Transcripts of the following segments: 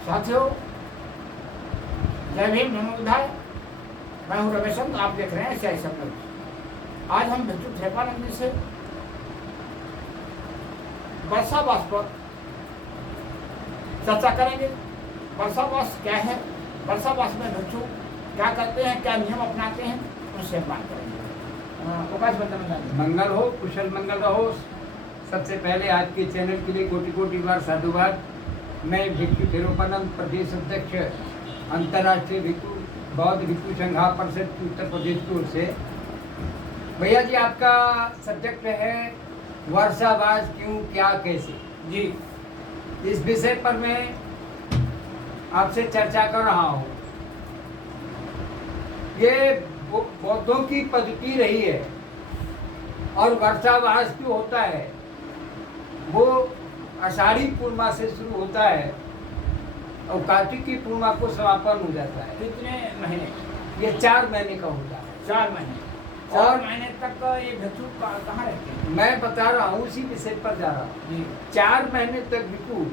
साथियों, जय भीम, नमो बुद्धाय। मैं हूँ रमेशचंद, आप देख रहे हैं स्याही सपनों। आज हम भिक्षु थेपानंद जी से वर्षावास पर चर्चा करेंगे। वर्षावास क्या है, वर्षावास में भिक्षु क्या करते हैं, क्या नियम अपनाते हैं, उनसे हम बात करेंगे। प्रकाश बंदन मंगल हो, कुशल मंगल रहो। सबसे पहले आज के चैनल के लिए कोटि कोटि बार साधुवाद। मैं भिक्षु थेरोपानंद, प्रदेश अध्यक्ष अंतर्राष्ट्रीय भिक्षु बौद्ध भिक्षु संघ परिषद उत्तर प्रदेश की ओर से। भैया जी, आपका सब्जेक्ट है वर्षावास क्यों, क्या, कैसे जी। इस विषय पर मैं आपसे चर्चा कर रहा हूँ। ये बौद्धों की पद्धति रही है और वर्षावास जो होता है वो आषाढ़ी पूर्णिमा से शुरू होता है और कार्तिकी पूर्णिमा को समापन हो जाता है। कितने महीने? ये 4 महीने का होता है। 4 महीने। और 4 महीने तक ये भिक्षु कहाँ रहते हैं? मैं बता रहा हूँ, उसी विषय पर जा रहा हूँ। जी। 4 महीने तक भिक्षु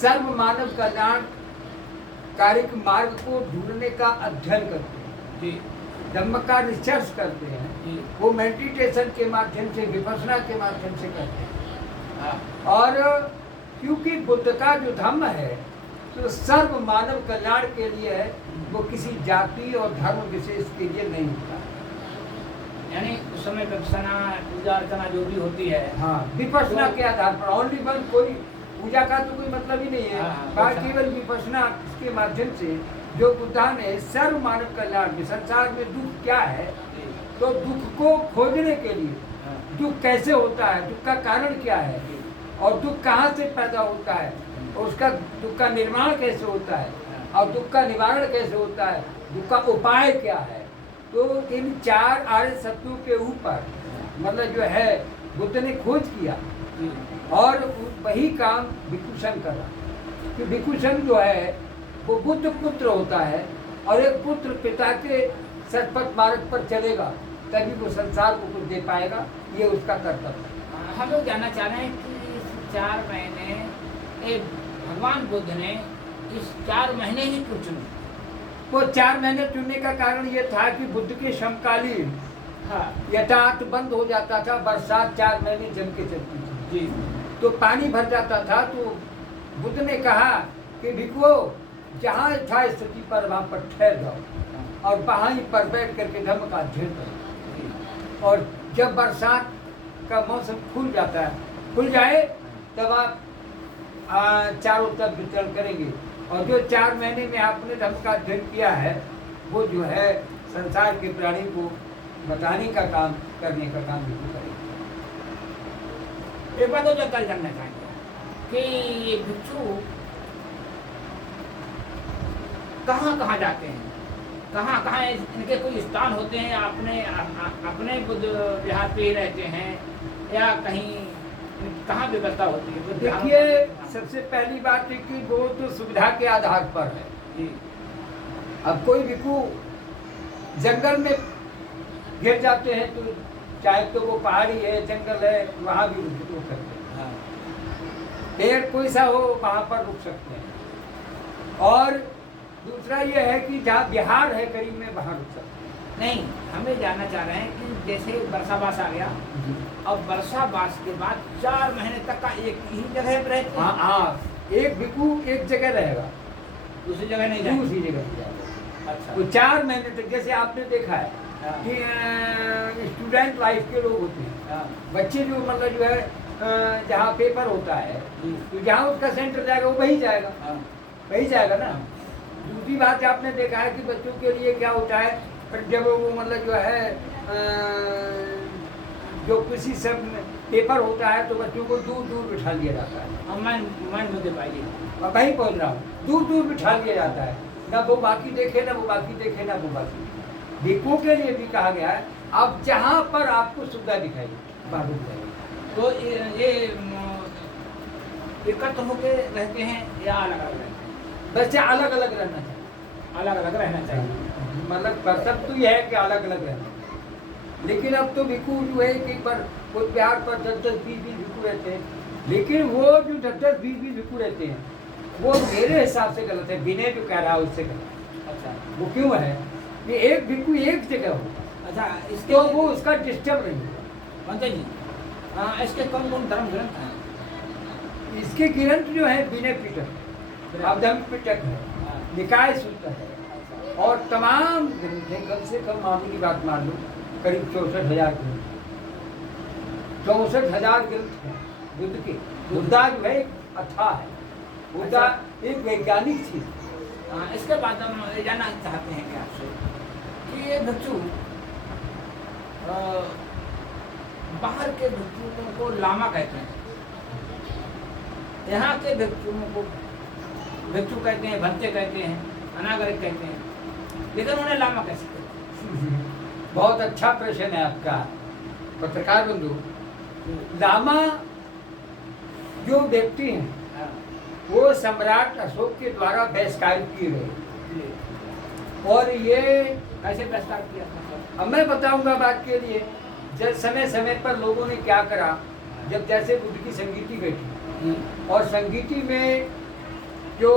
सर्व मानव कल्याण कार्य मार्ग को ढूंढने का अध्ययन करते हैं। जी। धम्म का रिसर्च करते हैं। जी। वो मेडिटेशन के माध्यम से, विपश्यना के माध्यम से करते हैं। हाँ। और क्योंकि बुद्ध का जो धम्म है तो सर्व मानव कल्याण के लिए है, वो किसी जाति और धर्म विशेष के लिए नहीं होता। यानी उस समय विपश्यना, पूजा अर्चना जो भी होती है, हाँ, विपश्यना के आधार पर ओनली वन। कोई पूजा का तो कोई मतलब ही नहीं है। हाँ, केवल विपश्यना के माध्यम से जो बुद्धा ने सर्व मानव कल्याण में, संसार में दुख क्या है तो दुख को खोजने के लिए, दुख कैसे होता है, दुख का कारण क्या है और दुख कहाँ से पैदा होता है और उसका दुख का निर्माण कैसे होता है और दुख का निवारण कैसे होता है, दुख का उपाय क्या है। तो इन 4 आर्य सत्यों के ऊपर मतलब जो है बुद्ध ने खोज किया और वही काम भिक्षुशन कर रहा। कि भिक्षुशन जो है वो बुद्ध पुत्र होता है और एक पुत्र पिता के सतपथ मार्ग पर चलेगा तभी वो संसार को कुछ दे पाएगा। ये उसका कर्तव्य है। हम लोग जानना चाह रहे हैं कि इस 4 महीने भगवान बुद्ध ने इस 4 महीने ही क्यों चुने? वो 4 महीने चुनने का कारण ये था कि बुद्ध के समकालीन हाँ। यथार्थ बंद हो जाता था। बरसात 4 महीने जम के चलती थी जी। तो पानी भर जाता था। तो बुद्ध ने कहा कि भिक्षुओं, जहाँ था स्थिति पर वहाँ पर ठहर जाओ और वहीं पर बैठ करके धर्म का अध्ययन करो। और जब बरसात का मौसम खुल जाता है, खुल जाए, तब आप चारों तरफ विचरण करेंगे और जो 4 महीने में आपने धर्म का अध्ययन किया है वो जो है संसार के प्राणी को बताने का काम, करने का काम भिक्षु करेंगे। एक बात और जानकारी जानना चाहेंगे कि ये भिक्षु कहाँ कहाँ जाते हैं, कहाँ कहाँ इनके कोई स्थान होते हैं, अपने बुद्ध विहार पे ही रहते हैं या कहीं कहाँ व्यवस्था होती है? देखिए, सबसे पहली बात है कि वो तो सुविधा के आधार पर है। जी। अब कोई भिक्षु जंगल में गिर जाते हैं तो चाहे तो वो पहाड़ी है, जंगल है, वहाँ भी रुक सकते हैं। हाँ। पेड़ कोई सा हो वहाँ पर रुक सकते हैं। और दूसरा ये है कि जहाँ बिहार है करीब में, वहाँ रुक सकते हैं। नहीं, हमें जानना चाह रहे हैं कि जैसे वर्षावास आ गया, अब वर्षावास के बाद 4 महीने तक का एक ही जगह पर रहते हैं? हाँ, एक भिक्षु एक जगह रहेगा, दूसरी जगह नहीं जाएंगे? दूसरी जगह नहीं जाएगा। अच्छा। वो 4 महीने तक, जैसे आपने देखा है हाँ। कि स्टूडेंट लाइफ के लोग होते हैं, हाँ। बच्चे जो मतलब जो है जहाँ पेपर होता है तो जहाँ उसका सेंटर जाएगा वो वही जाएगा। हाँ। वही जाएगा ना। दूसरी बात आपने देखा है कि बच्चों के लिए क्या होता है, पर जब वो मतलब जो है जो किसी सब पेपर होता है तो बच्चों को दूर दूर बिठा लिया जाता है। अब मैं मुझे पाइए, मैं वहीं पहुँच रहा हूँ, दूर दूर बिठा लिया जाता है। ना वो बाकी देखे, ना वो बाकी देखे, ना वो बाकी। भिक्षुओं के लिए भी कहा गया है आप जहाँ पर आपको सुविधा दिखाई बाहर रुक जाइए। तो ये एकत्र होके रहते हैं या अलग अलग रहते हैं? वैसे अलग अलग रहना चाहिए। अलग अलग रहना चाहिए। मतलब कर्तव्य तो यह है कि अलग अलग रहना। लेकिन अब तो भिक्षु जो है कि पर कोई बिहार पर 10-10, 20-20 भिक्षु रहते हैं। लेकिन वो जो 10-10, 20-20 भिक्षु रहते हैं वो मेरे हिसाब से गलत है। विनय जो कह रहा है उससे गलत है। अच्छा वो क्यों है कि एक भिक्खु एक जगह हो अच्छा, इसके तो वो उसका डिस्टर्ब नहीं होगा। पंडित जी, इसके कौन कौन धर्म ग्रंथ हैं? इसके ग्रंथ जो है विनय पिटक, अवधम पिटक है, हाँ। निकाय सूत्र है और तमाम ग्रंथ हैं। कम से कम मामूली की बात मान लो करीब 64,000 ग्रंथ, 64,000 ग्रंथ हैं बुद्ध के। बुद्धा जो है एक अथाह है, बुद्धा एक वैज्ञानिक चीज। इसके बाद हम ये जानना चाहते हैं कि आपसे कि ये भिक्षु बाहर के भिक्षुओं को लामा कहते हैं, यहाँ के भिक्षुओं को भिक्षु कहते हैं, भंते कहते हैं, अनागरिक कहते हैं, लेकिन उन्हें लामा कैसे कहते हैं? बहुत अच्छा प्रश्न है आपका पत्रकार बंधु। लामा जो व्यक्ति हैं हाँ, वो सम्राट अशोक के द्वारा बहिष्कारित किए गए जी। और ये कैसे प्रस्ताव किया था? अब मैं बताऊंगा बात के लिए। जब समय समय पर लोगों ने क्या करा, जब जैसे बुद्ध की संगीति बैठी और संगीति में जो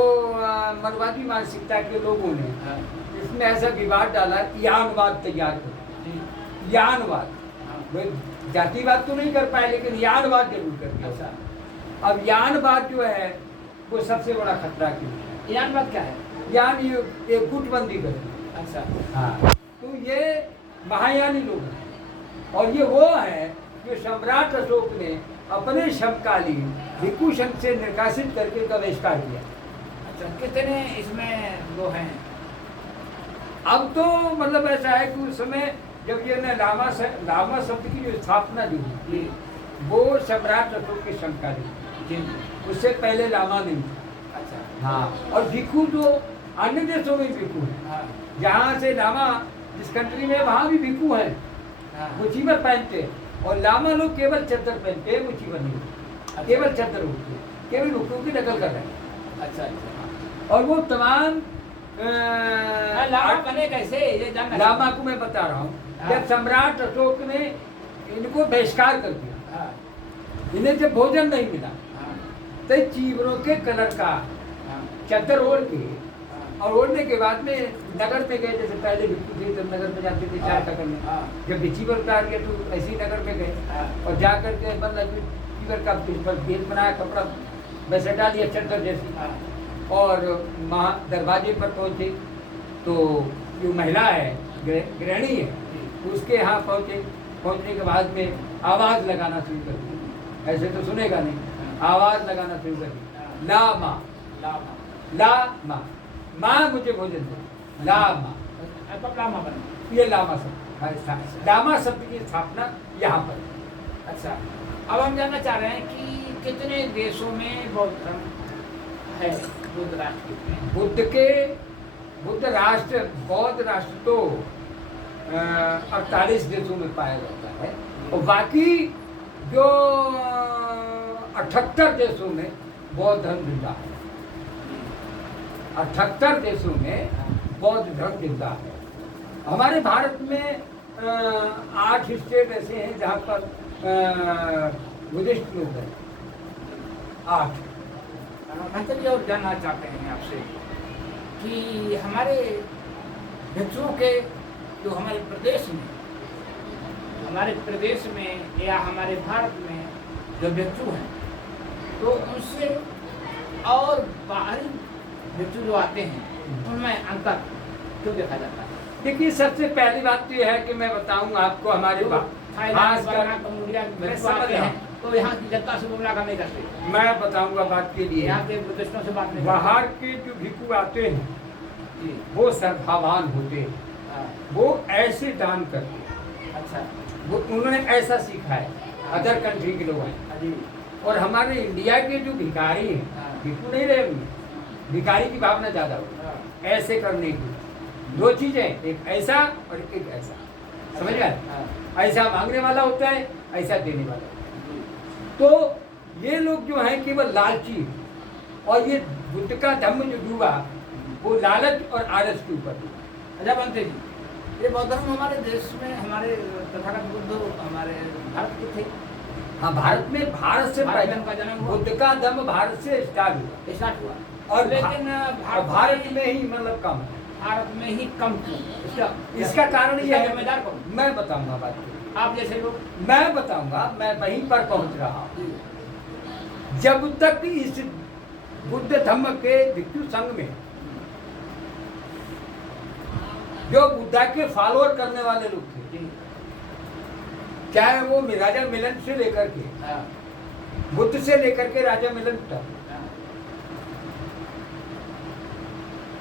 मरवादी मानसिकता के लोगों ने हाँ, इसमें ऐसा विवाद डाला, यानवाद तैयार कर, जी। यानवाद। हाँ, वे जातिवाद तो नहीं कर पाए लेकिन यानवाद जरूर कर दिया। अच्छा, अब यानवाद जो है वो सबसे बड़ा खतरा क्यों है? यान बात क्या है? यान ये गुटबंदी कर, अच्छा, हाँ, तो ये महायानी लोग हैं और ये वो है जो सम्राट अशोक ने अपने समकालीन भिक्षु संघ से निकासित करके का बहिष्कार किया। अच्छा, कितने इसमें वो हैं? अब तो मतलब ऐसा है कि उस समय जब ये ने लामा शब्द की जो स्थापना जो हुई जी, वो सम्राट अशोक के समकालीन, जी। उससे पहले लामा नहीं था। अच्छा, हाँ, और भिक्षु जो अन्य देशों में भिक्षु है, हाँ, जहाँ से लामा जिस कंट्री में वहाँ भी भिक्षु हैं, हाँ, वो चीवर पहनते हैं और लामा लोग केवल चद्दर पहनते हैं, वो चीवर नहीं होते, केवल चद्दर होती है, केवल भिक्षुओं की नकल कर रहे हैं। अच्छा, अच्छा। और वो तमाम लामा बने कैसे ये जानना लामा को मैं बता रहा हूँ। हाँ। जब सम्राट अशोक ने इनको बहिष्कार कर दिया, हाँ, इन्हें जब भोजन नहीं मिला हाँ, तो चीवरों के कलर का हाँ, चद्दर ओढ़ के हाँ, और ओढ़ने के बाद में नगर में गए। जैसे पहले भिक्षु थे जब नगर में जाते थे चाय करने, हाँ, जब भी चीवर उतार गए तो ऐसे ही नगर में गए हाँ, और जा करके मतलब चीवर का पर बेल बनाया, कपड़ा वैसे डाल दिया चद्दर जैसी, हाँ, और वहाँ दरवाजे पर पहुँचे तो जो महिला है गृहिणी है उसके यहाँ पहुँचने के बाद में आवाज़ लगाना शुरू कर दी। ऐसे तो सुनेगा नहीं, आवाज़ लगाना शुरू कर दी, ला माँ, लामा, ला माँ, माँ मुझे भोजन दो, ला माँ। अब लामा बने। ये लामा शब्द, लामा शब्द की स्थापना यहाँ पर। अच्छा, अब हम जानना चाह रहे हैं कि कितने देशों में बौद्ध धर्म है? बुद्ध राष्ट्र कितने हैं? बुद्ध राष्ट्र, बौद्ध राष्ट्र तो 48 देशों में पाया जाता है और बाकी जो 78 देशों में बौद्ध धर्म जिंदा है। 78 देशों में बौद्ध धर्म जिंदा है। हमारे भारत में 8 स्टेट ऐसे हैं जहाँ पर बुद्धिस्ट लोग हैं, 8। मतलब ये और जानना चाहते हैं आपसे कि हमारे भिक्षुओं के जो हमारे प्रदेश में या हमारे भारत में जो भिक्षु हैं तो उनसे और बाहरी भिक्षु जो आते हैं उनमें अंतर क्यों देखा जाता है? देखिए, सबसे पहली बात तो यह है कि मैं बताऊंगा आपको हमारे थाईलैंड, कंबोडिया में समझ आते रहा हैं तो यहाँ की जनता से मुलाकात नहीं करते। मैं बताऊंगा बात के लिए। यहाँ के बुद्धिस्टों से बात नहीं बाहर के जो भिक्षु आते हैं जी, वो सर्वभावान होते हैं, हाँ, वो ऐसे दान करते हैं, अच्छा, वो उन्होंने ऐसा सीखा है, अदर कंट्री के लोग हैं। हाँ जी, और हमारे इंडिया के जो भिखारी हैं, हाँ, भिक्षु नहीं रहे उनमें, भिखारी की भावना ज़्यादा होती हाँ, है। ऐसे करने की दो चीज़ें, एक ऐसा और एक ऐसा, समझ गए? हाँ, ऐसा मांगने वाला होता है, ऐसा देने वाला होता है। जी, तो ये लोग जो हैं केवल लालची, और ये बुद्ध का धर्म जो डूबा वो लालच और आलस के ऊपर डूबा। अच्छा बनते जी, ये बौद्ध धर्म हमारे देश में हमारे तथागत बुद्ध हमारे भारत के थे। हाँ, भारत में, भारत से भारत में पहले उनका जन्म हुआ, बुद्ध का धर्म भारत से स्टार्ट हुआ। स्टार्ट हुआ। और लेकिन भारत में ही मतलब कम है। भारत में ही कम क्यों? इसका कारण ये है, जिम्मेदार कौन? मैं बताऊंगा बात को। आप जैसे लोग। मैं बताऊंगा, मैं वहीं पर पहुंच रहा हूँ। जब तक इस बुद्ध धम्म के भिक्षु संघ में जो बुद्धा के फॉलोअर करने वाले लोग थे, चाहे वो राजा मिलन से लेकर के बुद्ध से लेकर के राजा मिलन तक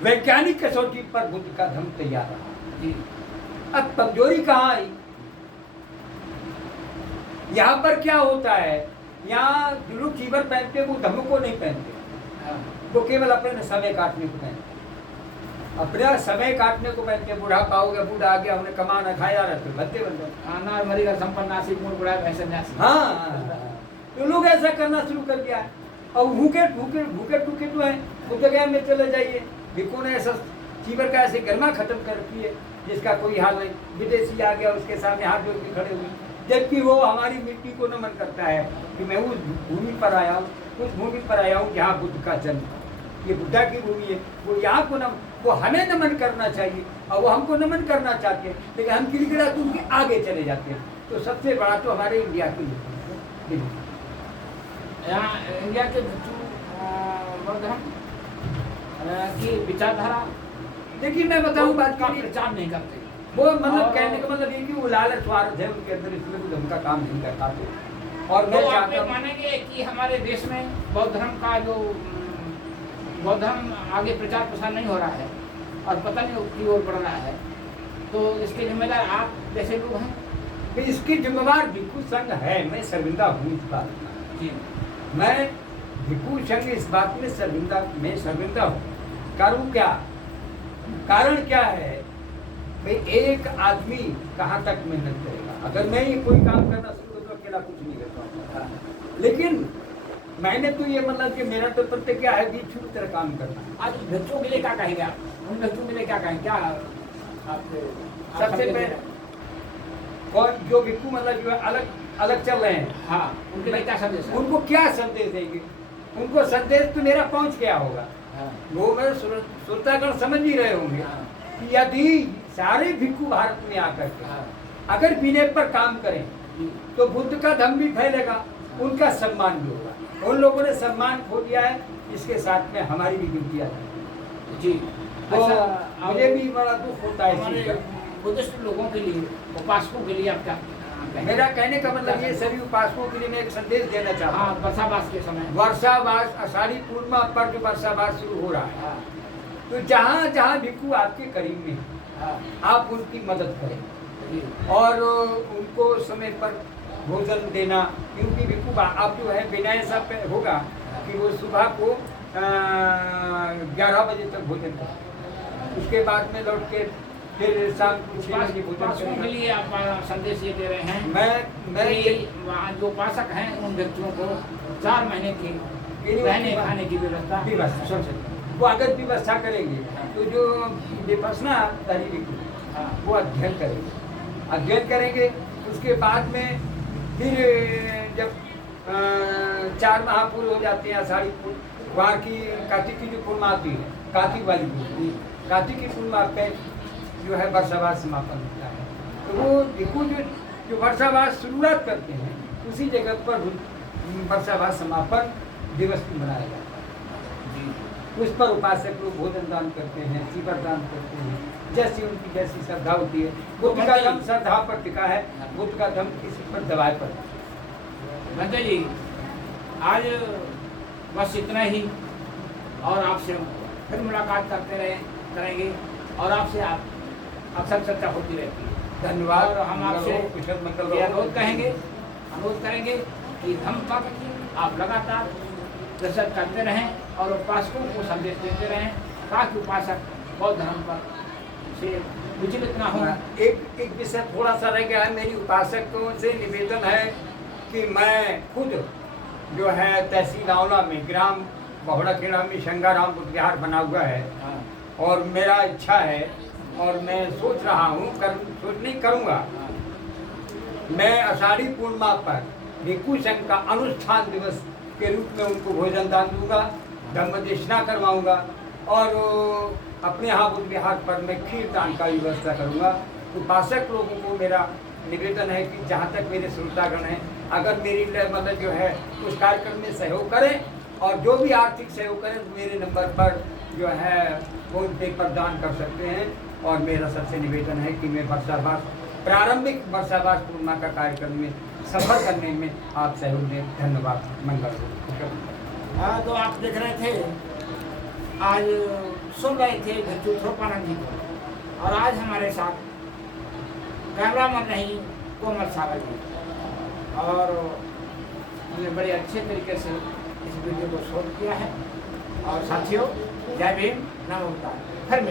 वैज्ञानिक कसौटी पर बुद्ध का धम्म तैयार रहा। अब कमजोरी कहाँ आई? यहाँ पर क्या होता है, यहाँ जो लोग चीवर पहनते वो धम्म को नहीं पहनते, वो केवल अपने समय काटने को पहनते, अपना समय काटने को पहनते। बूढ़ा पाओगे, बूढ़ा आ गया, हमने कमाना खाया रहते भत्ते बन जाते, मरीगा संपन्नासी मूल बुढ़ा सन्यासी। हाँ, तो लोग ऐसा करना शुरू कर दिया। और भूखे भूखे भूखे टूखे तो है, बुद्ध गया में चले जाइए, भिक्षु ने ऐसा चीवर का ऐसे गर्मा खत्म कर रखी है जिसका कोई हाल नहीं। विदेशी आ गया, उसके सामने हाथ जोड़ के खड़े हुए, जबकि वो हमारी मिट्टी को नमन करता है कि मैं उस भूमि पर आया हूँ, उस भूमि पर आया हूँ जहाँ बुद्ध का जन्म, ये बुद्धा की भूमि है। वो यहाँ को नमन, वो हमें नमन करना चाहिए और वो हमको नमन करना चाहते हैं, लेकिन हम गिड़गिड़ा के उनके आगे चले जाते हैं। तो सबसे बड़ा तो हमारे इंडिया के लिए, यहाँ इंडिया के की विचारधारा, देखिए मैं बताऊँ बात का के लिए, प्रचार नहीं करते। वो मतलब कहने का मतलब ये कि वो लालच स्वार्थ है उनके अंदर, इसलिए वो धर्म का काम नहीं कर पाते। और मैं तो आप चाहता ये हूँ, मानेंगे कि हमारे देश में बौद्ध धर्म का जो बौद्ध धर्म आगे प्रचार प्रसार नहीं हो रहा है और पता नहीं की ओर बढ़ रहा है, तो इसके जिम्मेदार आप जैसे लोग हैं? कि इसकी जिम्मेवार भिक्षु संघ है। मैं शर्मिंदा हूँ इस बात में, मैं भिक्षु संघ इस बात में शर्मिंदा हूँ। करूँ क्या? कारण क्या है भाई, एक आदमी कहाँ तक मेहनत करेगा? अगर मैं ये कोई काम करना शुरू करूँ तो अकेला कुछ नहीं कर पाऊंगा, लेकिन मैंने तो ये मतलब कि मेरा तो तथ्य क्या है कि शुरू तरह काम करना। आज बच्चों के लिए क्या कहेंगे आप? उन बच्चों के लिए क्या कहेंगे? क्या सबसे पहले और जो भिक्षु मतलब जो अलग अलग चल रहे हैं, हाँ, उनके लिए क्या संदेश है? उनको क्या संदेश देंगे? उनको संदेश तो मेरा पहुंच गया होगा। हाँ, वो मेरे श्रोतागण समझ ही रहे होंगे हाँ, कि यदि सारे भिक्षु भारत में आकर के हाँ, अगर विनय पर काम करें जी, तो बुद्ध का धम्म भी फैलेगा, उनका सम्मान भी होगा। उन लोगों ने सम्मान खो दिया है, इसके साथ में हमारी भी गिनती है जी। तो अच्छा, मुझे भी बड़ा दुख होता है इस चीज़ हमारे का। बुद्धिस्ट लोगों के लिए, उपासकों के लिए आप क्या कहेंगे? मेरा कहने का मतलब ये सभी उपासकों के लिए मैं एक संदेश देना चाहता हाँ, हूँ। वर्षावास के समय, वर्षावास आषाढ़ी पूर्णिमा पर जो वर्षावास शुरू हो रहा है, हाँ, तो जहाँ जहाँ भिक्षु आपके करीब में हैं, हाँ, आप उनकी मदद करें जी, और उनको समय पर भोजन देना। क्योंकि भिक्षु आप जो है विनय सब पे होगा कि वो सुबह को 11 बजे तक भोजन करें, उसके बाद में लौट के फिर शाम को 6 बजे भोजन उपासकों के करें। लिए आप संदेश ये दे रहे हैं मैं कि ये वहाँ जो उपासक हैं उन व्यक्तियों को 4 महीने की लिए रहने खाने की व्यवस्था वो अगर व्यवस्था करेंगे तो जो विपश्यना भिक्षु हाँ, वो अध्ययन करेंगे। उसके बाद में फिर जब 4 माह पूरे हो जाते हैं, आषाढ़ी पूर्णिमा, वहाँ की कार्तिक की जो पूर्णिमा आती है, कार्तिक वाली पूर्णिमा, कार्तिक की पूर्णिमा पे जो है वर्षावास समापन होता है। तो वो भिक्षु जो वर्षावास शुरुआत करते हैं, उसी जगह पर वर्षावास समापन दिवस भी मनाया जाता है। उस पर उपासक लोग भोजन दान करते हैं, चीवर दान करते हैं, जैसी उनकी जैसी श्रद्धा होती है। बुद्ध का धम्म श्रद्धा पर टिका है, बुद्ध का धम्म किसी पर दबाए पर। संजय जी, आज बस इतना ही, और आपसे फिर मुलाकात करेंगे और आपसे अक्सर चर्चा होती रहती है। धन्यवाद। और हम आपसे कुशल मंगल ये अनुरोध करेंगे कि धम्म पर आप लगातार रिसर्च करते रहें और उपासकों को संदेश देते रहें, ताकि उपासक बौद्ध धर्म पर से विचलित ना हो। एक विषय थोड़ा सा रह गया है, मेरी उपासकों से निवेदन है कि मैं खुद जो है तहसील आंवला में ग्राम बहुड़ाखेड़ा में शंगाराम बुद्ध विहार बना हुआ है, और मेरा इच्छा है और मैं सोच रहा हूँ, करूँगा, मैं आषाढ़ी पूर्णिमा पर भिक्षु संघ का अनुष्ठान दिवस के रूप में उनको भोजन दान दूंगा, दम्मदेशना करवाऊंगा और अपने यहाँ बुद्ध विहार पर मैं खीर दान का व्यवस्था करूंगा। तो उपासक लोगों को मेरा निवेदन है कि जहाँ तक मेरे श्रोतागण हैं, अगर मेरी मतलब जो है उस कार्यक्रम में सहयोग करें और जो भी आर्थिक सहयोग करें तो मेरे नंबर पर जो है फोन पे पर दान कर सकते हैं। और मेरा सबसे निवेदन है कि मैं वर्षावास प्रारंभिक वर्षावास पूर्णिमा का कार्यक्रम में सफल करने में आप सहयोग दें। धन्यवाद। मंगल हो। हाँ, तो आप देख रहे थे, आज सुन रहे थे भिक्षु थोपानंद जी को, और आज हमारे साथ कैमरामैन नहीं कोमल सागर जी, और उन्होंने बड़े अच्छे तरीके से इस वीडियो को शूट किया है। और साथियों, जय भीम, नमो बुद्धाय। फिर मिलेंगे।